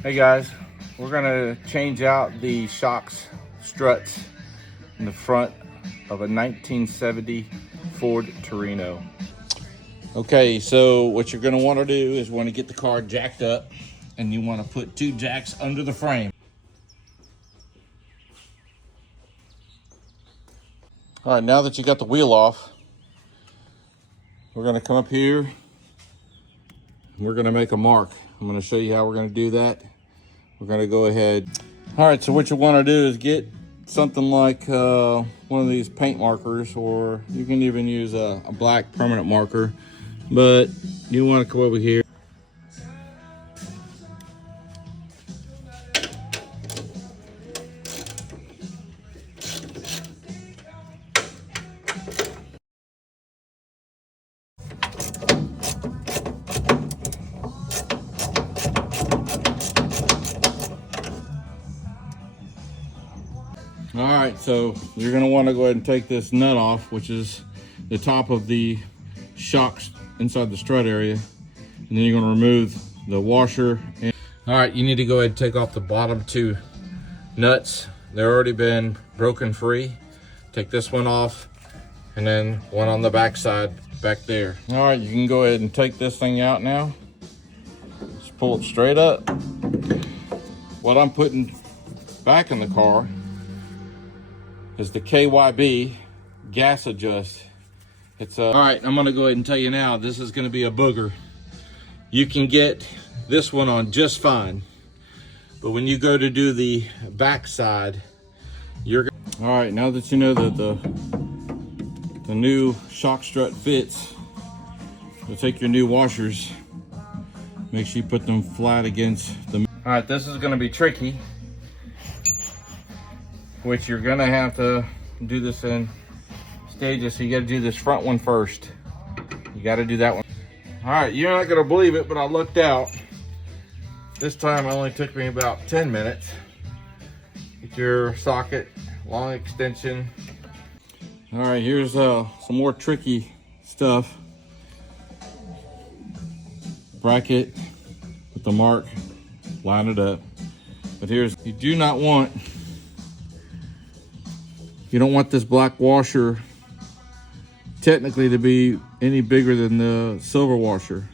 Hey guys, we're gonna change out the shocks struts in the front of a 1970 Ford Torino. Okay, so what you're gonna wanna do is wanna get the car jacked up, and you wanna put 2 jacks under the frame. All right, now that you got the wheel off, we're gonna come up here, and we're gonna make a mark. I'm gonna show you how we're gonna do that. We're gonna go ahead. All right, so what you wanna do is get something like one of these paint markers, or you can even use a black permanent marker, but you wanna come over here. All right, so you're gonna wanna go ahead and take this nut off, which is the top of the shocks inside the strut area. And then you're gonna remove the washer. All right, you need to go ahead and take off the bottom 2 nuts. They're already been broken free. Take this one off, and then one on the back side back there. All right, you can go ahead and take this thing out now. Just pull it straight up. What I'm putting back in the car is the KYB gas adjust. It's all right, I'm gonna go ahead and tell you now, this is gonna be a booger. You can get this one on just fine, but when you go to do the back side, all right, now that you know that the new shock strut fits, you'll take your new washers, make sure you put them flat against the. All right, this is gonna be tricky, which you're gonna have to do this in stages. So you gotta do this front one first. You gotta do that one. All right, you're not gonna believe it, but I looked out. This time it only took me about 10 minutes. Get your socket, long extension. All right, here's some more tricky stuff. Bracket, put the mark, line it up. But you don't want this black washer technically to be any bigger than the silver washer.